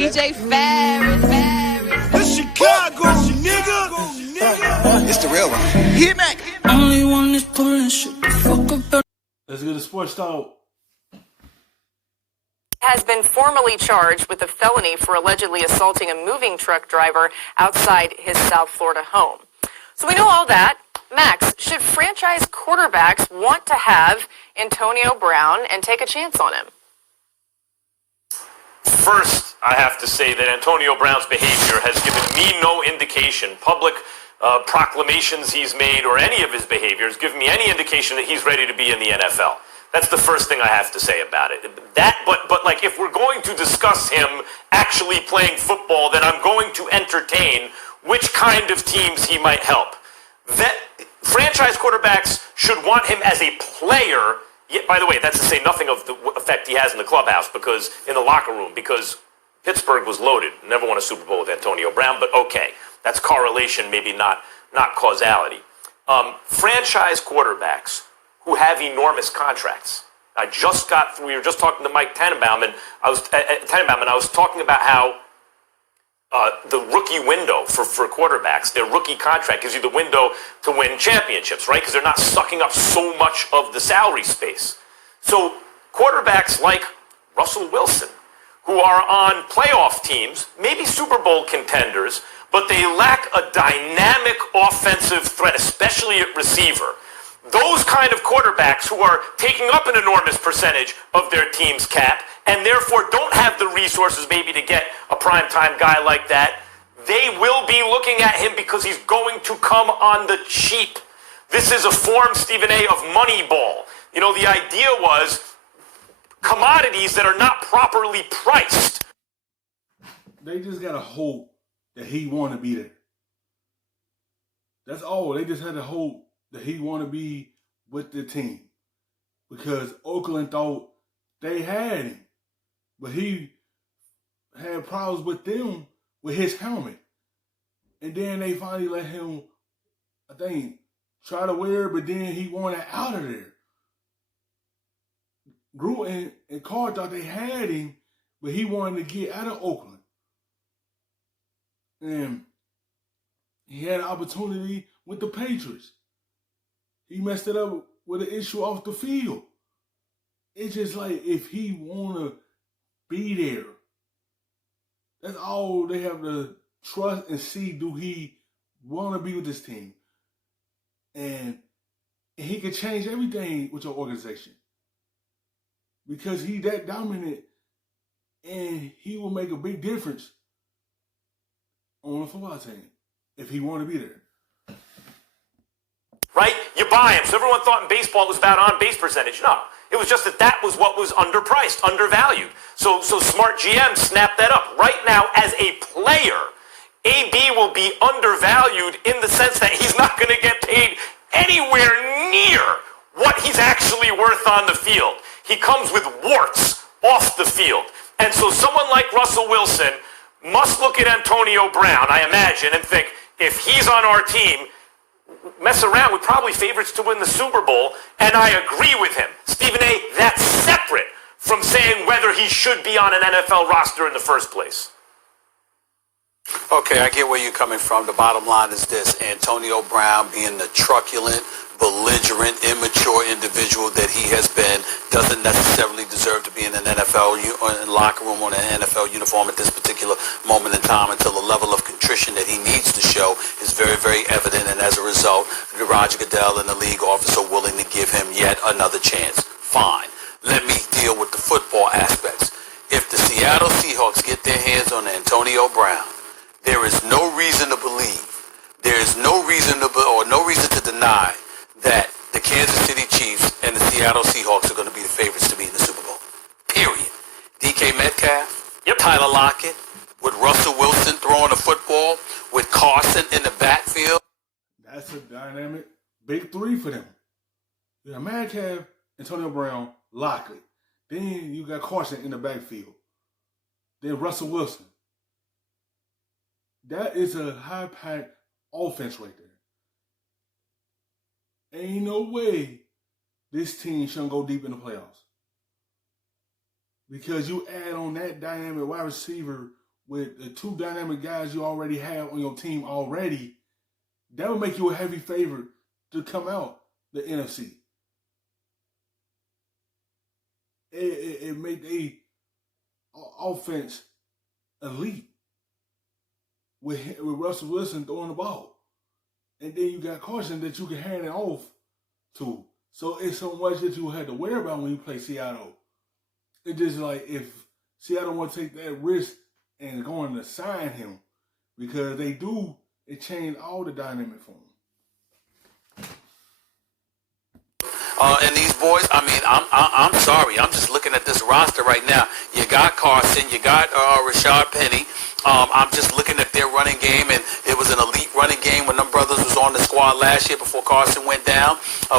DJ Ferris. The Chicago, nigga. It's the real one. Hit me. Only one is pulling shit the fuck up. Let's get a sports talk. Has been formally charged with a felony for allegedly assaulting a moving truck driver outside his South Florida home. So we know all that. Max, should franchise quarterbacks want to have Antonio Brown and take a chance on him? First, I have to say that Antonio Brown's behavior has given me no indication, public proclamations he's made or any of his behaviors give me any indication that he's ready to be in the NFL. That's the first thing I have to say about it. But like, if we're going to discuss him actually playing football, then I'm going to entertain which kind of teams he might help. That franchise quarterbacks should want him as a player. Yet, by the way, that's to say nothing of the effect he has in the clubhouse, because in the locker room, because Pittsburgh was loaded, never won a Super Bowl with Antonio Brown. But okay, that's correlation, maybe not causality. Franchise quarterbacks who have enormous contracts. We were just talking to Mike Tannenbaum, and I was talking about how the rookie window for quarterbacks, their rookie contract gives you the window to win championships, right? Because they're not sucking up so much of the salary space. So quarterbacks like Russell Wilson, who are on playoff teams, maybe Super Bowl contenders, but they lack a dynamic offensive threat, especially at receiver. Those kind of quarterbacks who are taking up an enormous percentage of their team's cap and therefore don't have the resources maybe to get a primetime guy like that, they will be looking at him because he's going to come on the cheap. This is a form, Stephen A., of Moneyball. You know, the idea was commodities that are not properly priced. They just got to hope that he want to be there. That's all. They just had to hope that he want to be with the team, because Oakland thought they had him, but he had problems with them with his helmet, and then they finally let him, I think, try to wear it, but then he wanted out of there. Gruden and Carr thought they had him, but he wanted to get out of Oakland, and he had an opportunity with the Patriots. He messed it up with an issue off the field. It's just like, if he want to be there, that's all they have to trust and see. Do he want to be with this team? And he can change everything with your organization, because he that dominant, and he will make a big difference on the football team if he want to be there. Right? You buy him. So everyone thought in baseball it was about on-base percentage. No. It was just that was what was underpriced, undervalued. So smart GM snapped that up. Right now, as a player, AB will be undervalued in the sense that he's not going to get paid anywhere near what he's actually worth on the field. He comes with warts off the field. And so someone like Russell Wilson must look at Antonio Brown, I imagine, and think, if he's on our team, mess around with probably favorites to win the Super Bowl, and I agree with him. Stephen A., that's separate from saying whether he should be on an NFL roster in the first place. Okay, I get where you're coming from. The bottom line is this: Antonio Brown, being the truculent, belligerent, immature individual that he has been, doesn't necessarily deserve to be in an NFL locker room or an NFL uniform at this particular moment in time, until the level of contrition that he needs to show is very, very evident. And as a result, Roger Goodell and the league officer are willing to give him yet another chance. Fine. Let me deal with the football aspects. If the Seattle Seahawks get their hands on Antonio Brown, there is no reason to believe, there is no reason to deny that the Kansas City Chiefs and the Seattle Seahawks are going to be the favorites to be in the Super Bowl. Period. DK Metcalf, Tyler Lockett, with Russell Wilson throwing the football, with Carson in the backfield. That's a dynamic big three for them. You got Metcalf, Antonio Brown, Lockett. Then you got Carson in the backfield. Then Russell Wilson. That is a high-packed offense right there. Ain't no way this team shouldn't go deep in the playoffs. Because you add on that dynamic wide receiver with the two dynamic guys you already have on your team already, that would make you a heavy favorite to come out the NFC. It made the offense elite with Russell Wilson throwing the ball. And then you got Carson that you can hand it off to. So it's so much that you had to worry about when you play Seattle. It's just like if Seattle want to take that risk and going to sign him, because they do, it changed all the dynamic for him. And these boys, I mean, I'm sorry. I'm just looking at this roster right now. You got Carson, you got Rashad Penny. I'm just looking at their running game, and it was an elite running game when them brothers was on the squad last year before Carson went down.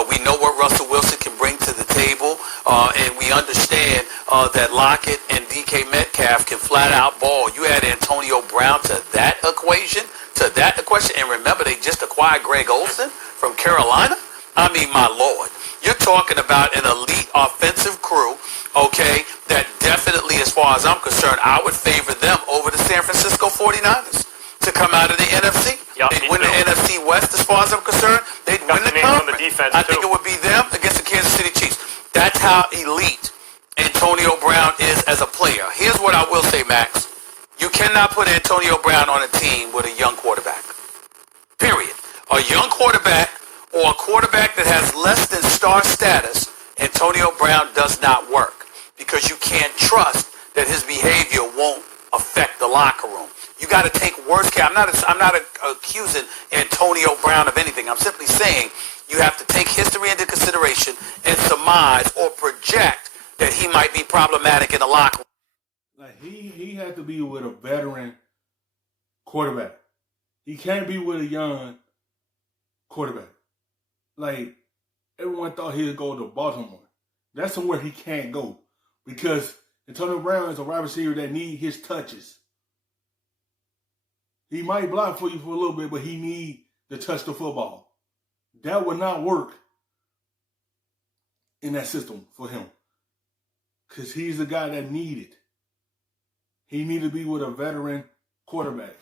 We know what Russell Wilson can bring to the table, and we understand that Lockett and DK Metcalf can flat out ball. You add Antonio Brown to that equation, and remember they just acquired Greg Olsen from Carolina. I mean, my Lord. You're talking about an elite offensive crew, okay, that definitely, as far as I'm concerned, I would favor them over the San Francisco 49ers to come out of the NFC. They'd win the NFC West, as far as I'm concerned. They'd win the conference. I think it would be them against the Kansas City Chiefs. That's how elite Antonio Brown is as a player. Here's what I will say, Max. You cannot put Antonio Brown on a team with a young quarterback. Period. A young quarterback or a quarterback that has less than star status, Antonio Brown does not work because you can't trust that his behavior won't affect the locker room. You got to take worst case. I'm not accusing Antonio Brown of anything. I'm simply saying you have to take history into consideration and surmise or project that he might be problematic in the locker room. Like he had to be with a veteran quarterback. He can't be with a young quarterback. Like, everyone thought he'd go to Baltimore. That's somewhere he can't go because Antonio Brown is a wide receiver that needs his touches. He might block for you for a little bit, but he needs to touch the football. That would not work in that system for him because he's the guy that needed it. He needed to be with a veteran quarterback.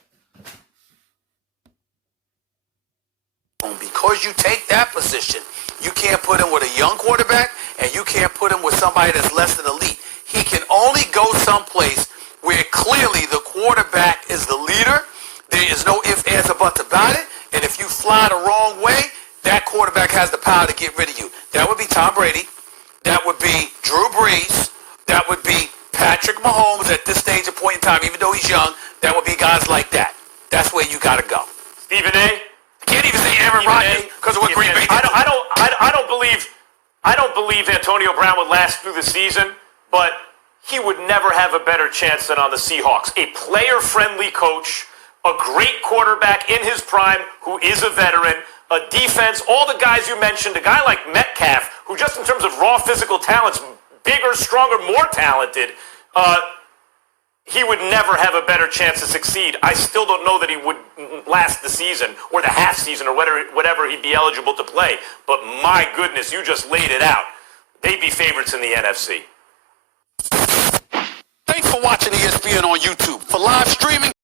Because you take that position, you can't put him with a young quarterback and you can't put him with somebody that's less than elite. He can only go someplace where clearly the quarterback is the leader. There is no ifs, ands, or buts about it. And if you fly the wrong way, that quarterback has the power to get rid of you. That would be Tom Brady. That would be Drew Brees. That would be Patrick Mahomes at this stage of point in time, even though he's young. That would be guys like that. That's where you got to go. Stephen A. Can't even say Aaron Rodgers because of what Green Bay did. I don't believe Antonio Brown would last through the season, but he would never have a better chance than on the Seahawks. A player-friendly coach, a great quarterback in his prime who is a veteran, a defense, all the guys you mentioned, a guy like Metcalf, who just in terms of raw physical talent's bigger, stronger, more talented, he would never have a better chance to succeed. I still don't know that he would last the season or the half season or whatever he'd be eligible to play. But my goodness, you just laid it out. They'd be favorites in the NFC. Thanks for watching ESPN on YouTube. For live streaming,